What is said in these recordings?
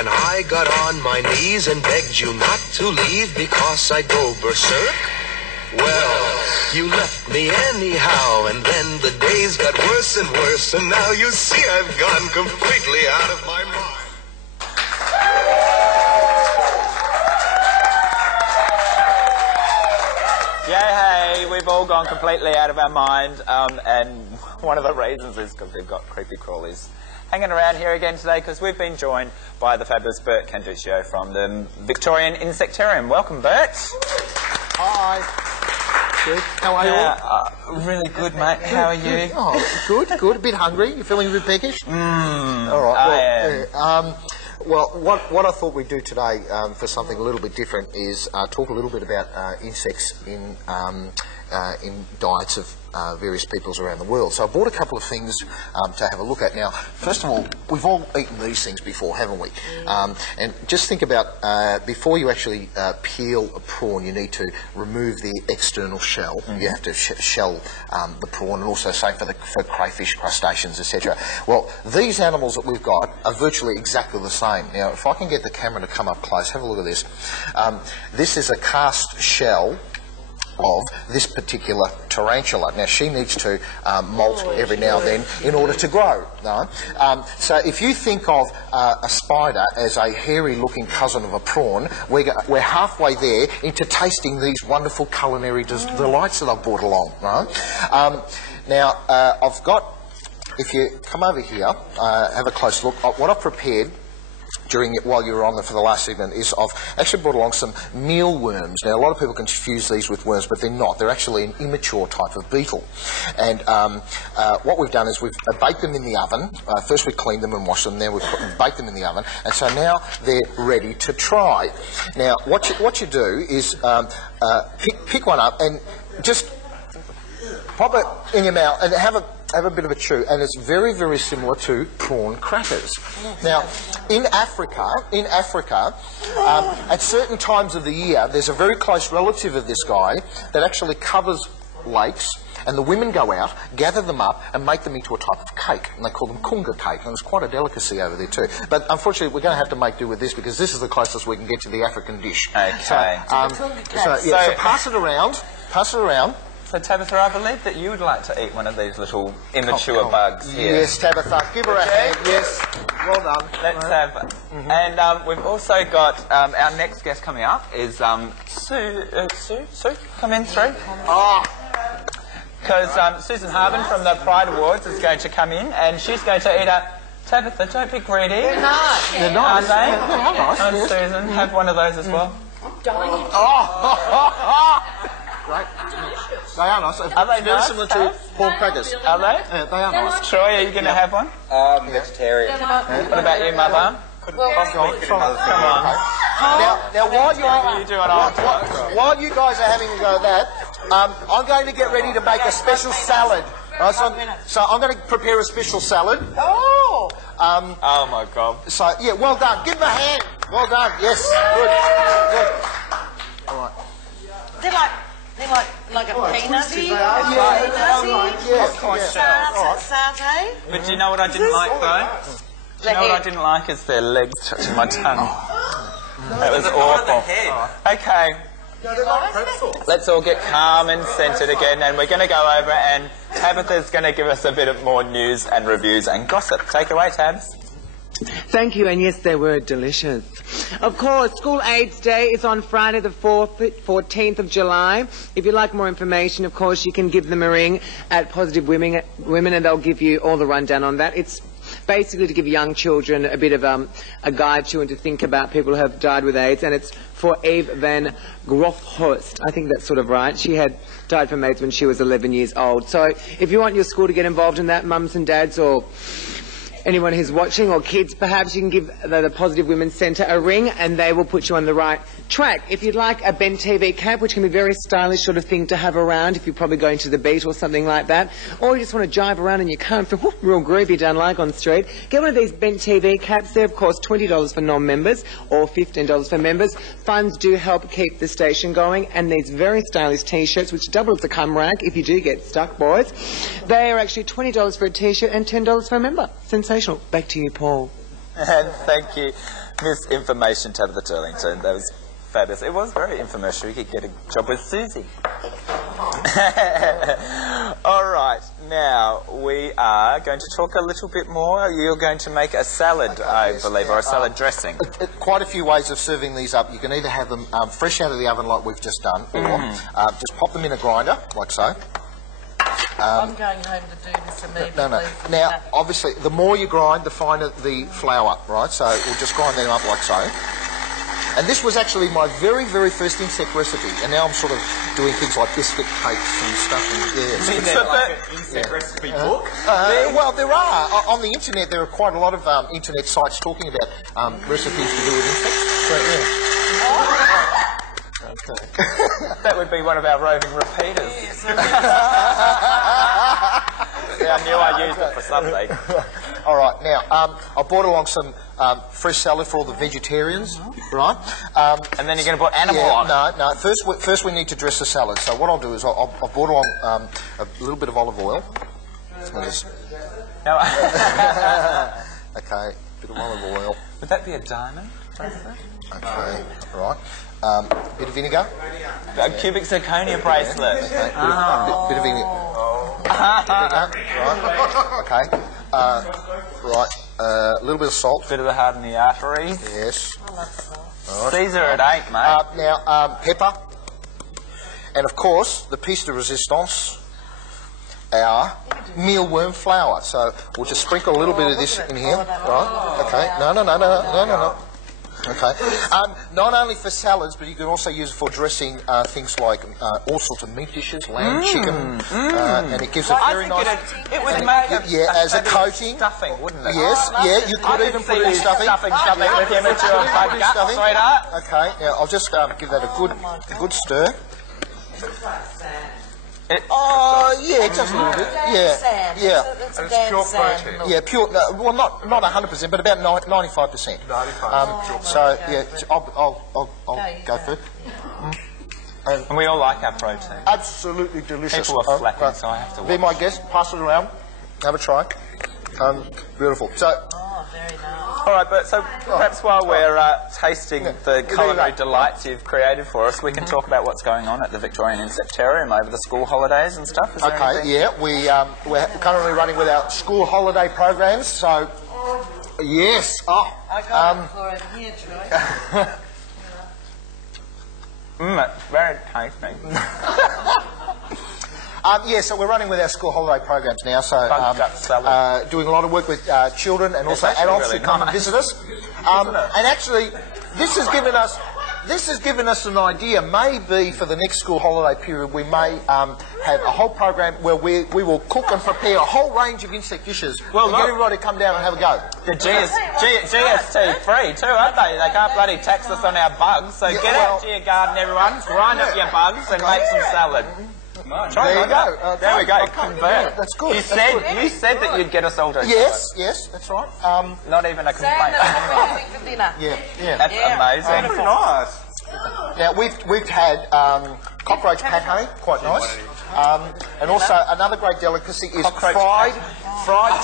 and I got on my knees and begged you not to leave because I'd go berserk? Well, you left me anyhow, and then the days got worse and worse, and now you see I've gone completely out of my mind. Yeah, hey, we've all gone completely out of our mind, and one of the reasons is because we've got creepy crawlies hanging around here again today, because we've been joined by the fabulous Burt Candicio from the Victorian Insectarium. Welcome, Burt. Hi. Good. How are you all? Really good, mate. How are you? Oh, good, good. A bit hungry. You feeling a bit peckish? All right. I am. Well, what I thought we'd do today for something a little bit different is talk a little bit about insects in diets of various peoples around the world. So I bought a couple of things to have a look at. Now, first of all, we've all eaten these things before, haven't we? And just think about, before you actually peel a prawn, you need to remove the external shell. You have to shell the prawn, and also same for crayfish, crustaceans, etc. Well, these animals that we've got are virtually exactly the same. Now, if I can get the camera to come up close, have a look at this. This is a cast shell of this particular tarantula. Now, she needs to molt every now and then in order to grow. No? So if you think of a spider as a hairy-looking cousin of a prawn, we're halfway there into tasting these wonderful culinary delights that I've brought along. Right? Now, I've got, if you come over here, have a close look, what I've prepared while you were on there for the last segment is I've actually brought along some mealworms. Now, a lot of people confuse these with worms, but they're not. They're actually an immature type of beetle. And what we've done is we've baked them in the oven. First we cleaned them and washed them, then we've baked them in the oven, and so now they're ready to try. Now, what you do is pick one up and just pop it in your mouth and have a bit of a chew, and it's very, very similar to prawn crackers. Now, in Africa, at certain times of the year, there's a very close relative of this guy that actually covers lakes, and the women go out, gather them up, and make them into a type of cake, and they call them kunga cake, and it's quite a delicacy over there too. But unfortunately, we're going to have to make do with this because this is the closest we can get to the African dish. Okay. So pass it around. So, Tabitha, I believe that you would like to eat one of these little immature bugs here. Yes, Tabitha. Give her a hand. Yes. Well done. Let's have... And we've also got our next guest coming up is Sue, come in through. Because Susan Harvin from the Pride Awards is going to come in, and she's going to eat a... Tabitha, don't be greedy. They're nice. They're nice. Aren't they? They're nice. And Susan, have one of those as well. I'm dying. Great. They are nice. Are they very nice, similar to pork crackers. Are they? Yeah, they are nice. Troy, are you going to have one? Vegetarian. What about you, Mother? Come on. Now, while you guys are having a go at that, I'm going to get ready to make a special salad. Right, so I'm going to prepare a special salad. Oh! Oh my God. So yeah, well done. Give them a hand. Well done. Yes. Good. All right. They're like a peanutty. Satay. But do you know what I didn't like though? Do you know what I didn't like is their legs touching my tongue. That was awful. Okay. Let's all get calm and centred again, and we're going to go over, and Tabitha's going to give us a bit of more news and reviews and gossip. Take it away, Tabs. Thank you, and yes, they were delicious. Of course, School AIDS Day is on Friday the 14th of July. If you'd like more information, of course, you can give them a ring at Positive Women, and they'll give you all the rundown on that. It's basically to give young children a bit of a guide to and to think about people who have died with AIDS, and it's for Eve van Grofhorst. I think that's sort of right. She had died from AIDS when she was 11 years old. So if you want your school to get involved in that, mums and dads or anyone who's watching, or kids perhaps, you can give the Positive Women's Centre a ring and they will put you on the right track. If you'd like a Ben TV cap, which can be a very stylish sort of thing to have around if you're probably going to the beat or something like that, or you just want to jive around and you can't feel real groovy down Lygon Street, get one of these Ben TV caps. They're of course $20 for non-members or $15 for members. Funds do help keep the station going, and these very stylish t-shirts, which double as a cum rag if you do get stuck, boys. They are actually $20 for a t-shirt and $10 for a member. Sensational. Back to you, Paul. And thank you, Miss Information Tabitha Turlington. That was fabulous. It was very infomercial. You could get a job with Susie. All right, now we are going to talk a little bit more. You're going to make a salad, I believe, or a salad dressing. Quite a few ways of serving these up. You can either have them fresh out of the oven like we've just done, or just pop them in a grinder, like so. I'm going home to do this immediately. No. Now, obviously, the more you grind, the finer the flour, right? So we'll just grind them up like so. And this was actually my very, very first insect recipe. And now I'm sort of doing things like biscuit cakes and stuff. And, Is that like an insect recipe book? Well, there are. On the internet, there are quite a lot of internet sites talking about recipes to do with insects. So, yeah. Okay. That would be one of our roving repeaters. Yeah, I knew I used it for something. All right, now, I brought along some fresh salad for all the vegetarians, right? And then you're going to put animal on? No. First we need to dress the salad. So what I'll do is I'll brought along a little bit of olive oil. So just... Okay, bit of olive oil. Would that be a diamond? Okay, right. Bit of vinegar. A cubic zirconia bracelet. Okay, bit of vinegar. Right. Okay. Right. A little bit of salt. Bit of the harden the arteries. Yes. Right. Caesar it ain't, mate. Now, pepper. And of course, the piece de resistance, our mealworm flour. So we'll just sprinkle a little bit of this in here. Right. Okay. No. Okay. Not only for salads, but you can also use it for dressing things like all sorts of meat dishes, lamb, chicken, and it gives a very nice. It would make as a coating. Stuffing, wouldn't it? Yes. Yeah. You could even put it in stuffing. Stuffing with immature bug gut, sweetheart. Okay. Now I'll just give that a good stir. Yeah, just a little bit. Yeah. It's pure protein. Yeah, pure. No, well, not 100%, but about 95%. 95%. So yeah, I'll go first. And we all like our protein. Absolutely delicious. People are flapping, so I have to watch. Be my guest. Pass it around. Have a try. Beautiful. So. Very nice. All right, but so perhaps while we're tasting the culinary delights you've created for us, we can talk about what's going on at the Victorian Insectarium over the school holidays and stuff. Is there anything? Yeah, we're currently running with our school holiday programs. So, yes. I got it for it here, Troy. It's very tasty. So we're running with our school holiday programs now. So doing a lot of work with children and also adults really who come and visit us. And actually, this has given us an idea. Maybe for the next school holiday period, we may have a whole program where we will cook and prepare a whole range of insect dishes. Well, get everybody to come down and have a go. The GST free too, aren't they? They can't bloody tax us on our bugs. So get out to your garden, everyone. Grind up your bugs and make some salad. There you go. There we go. Okay. Convert. That's good. You said that you'd get us all to Yes, that's right. not even a complaint. For dinner. Yeah. That's amazing. Very nice. Now we've had cockroach pate, quite nice. And also another great delicacy is fried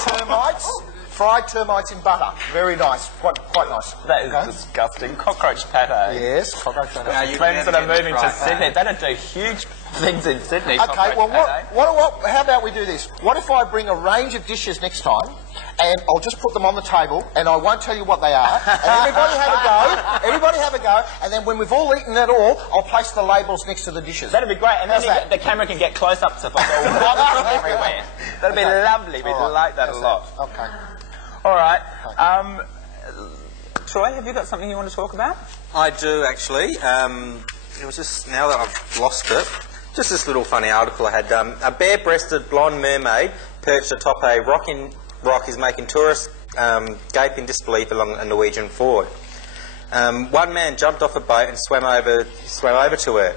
termites. Fried termites in butter. Very nice. Quite nice. That is disgusting. Cockroach pate. Yes, cockroach pate. Now you friends that are moving to Sydney, that'd do huge things in Sydney. Okay, well, how about we do this? What if I bring a range of dishes next time, and I'll just put them on the table, and I won't tell you what they are, and everybody have a go, and then when we've all eaten it all, I'll place the labels next to the dishes. That'd be great, and then the camera can get close-ups of us all everywhere. That'd be lovely. We'd like that a lot. Okay. All right. Troy, have you got something you want to talk about? I do, actually. It was just, now that I've lost it, just this little funny article I had. A bare-breasted blonde mermaid perched atop a rock is making tourists gape in disbelief along a Norwegian fjord. One man jumped off a boat and swam over to her.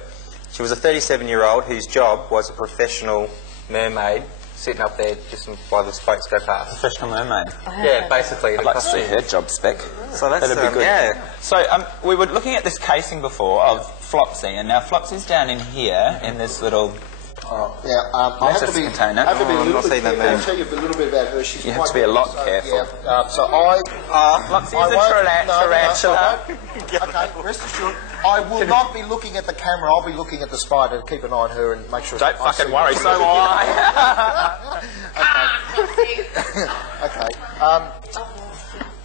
She was a 37-year-old whose job was a professional mermaid, sitting up there just while the boats go past. Professional mermaid. Yeah, basically. I'd like to see her job spec. So that'd be good. Yeah. So we were looking at this casing before of Flopsy, and now Flopsy's down in here in this little Yeah, I have to be a little bit careful. I'll tell you a little bit about her. She's You have to be a lot careful. Yeah, so I Let's use a tarantula. Okay, rest assured, I will not be looking at the camera. I'll be looking at the spider. Keep an eye on her and make sure. Don't fucking worry. So will I. Okay.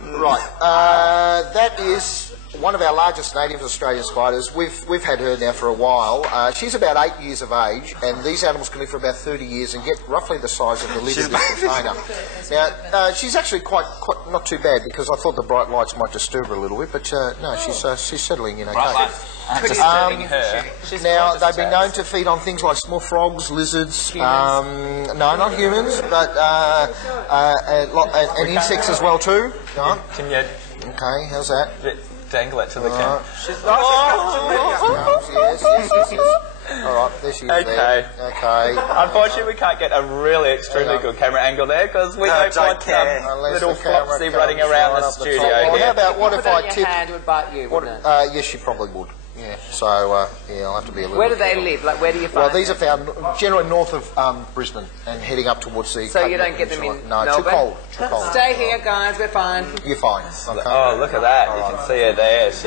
Right. That is one of our largest native Australian spiders. We've had her now for a while. She's about 8 years of age, and these animals can live for about 30 years and get roughly the size of the lid of this container. Now, she's actually quite not too bad, because I thought the bright lights might disturb her a little bit, but no, she's settling in okay. Bright lights. Disturbing her. Now, they've been known to feed on things like small frogs, lizards, no, not humans, but and insects as well too. Can you... Okay, how's that? Dangle it to the camera. Yes. All right, there she is. Okay. There. Okay. Unfortunately, we can't get a really extremely good camera angle there, because we don't want little Flopsy running around the studio Well, here. how about what if I Your tip? hand would bite you, wouldn't it? Yes, she probably would. Yeah. So yeah, I'll have to be a little. Where do they live? Like, where do you find Well, these are found generally north of Brisbane and heading up towards the. So you don't get them in No, Melbourne? too cold. Too cold. Stay here, guys. We're fine. You're fine. Okay. Oh, look at that. You can see her there. She's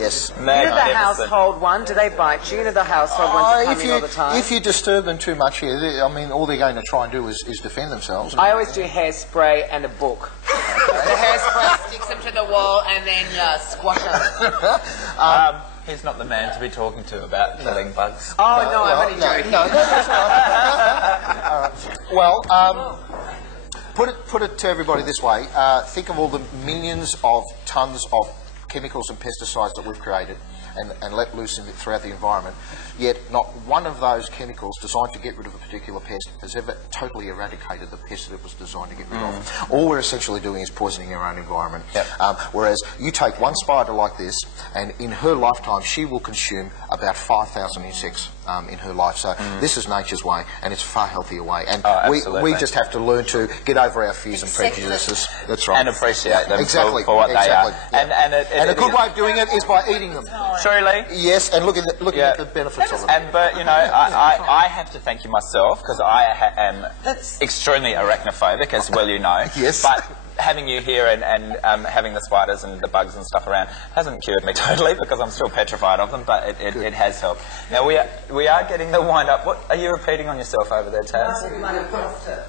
Yes. You know the magnificent. household one? Do they bite you? You know the household ones that come in all the time? If you disturb them too much here, I mean, all they're going to try and do is defend themselves. I always do hairspray and a book. The hairspray sticks them to the wall and then squash them. He's not the man to be talking to about killing bugs. Oh, no, I'm only joking. No, that's all right. Well, put it to everybody this way. Think of all the millions of tonnes of chemicals and pesticides that we've created and let loose throughout the environment, yet not one of those chemicals designed to get rid of a particular pest has ever totally eradicated the pest that it was designed to get rid of. All we're essentially doing is poisoning our own environment. Yep. Whereas you take one spider like this, and in her lifetime she will consume about 5,000 insects in her life. So this is nature's way, and it's a far healthier way. And we just have to learn to get over our fears and prejudices. That's right. And appreciate them for what they are. Yeah. And a good way of doing it is by eating them. Truly. Yes, and looking at the benefits of them. And Bert, you know, I have to thank you myself, because I am extremely arachnophobic, as well you know. Yes. But having you here and having the spiders and the bugs and stuff around hasn't cured me totally, because I'm still petrified of them, but it has helped. Now, we are getting the wind up. What are you repeating on yourself over there, Taz?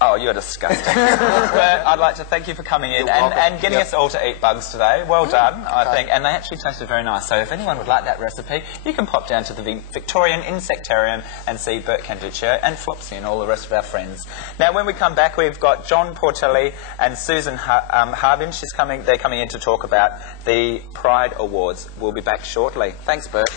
Oh, you're disgusting. But I'd like to thank you for coming in and getting us all to eat bugs today. Well done, I think. And they actually tasted very nice. So if anyone would like that recipe, you can pop down to the Victorian Insectarium and see Burt Candicio and Flopsy and all the rest of our friends. Now, when we come back, we've got John Portelli and Susan Harbin. They're coming in to talk about the Pride Awards. We'll be back shortly. Thanks, Burt.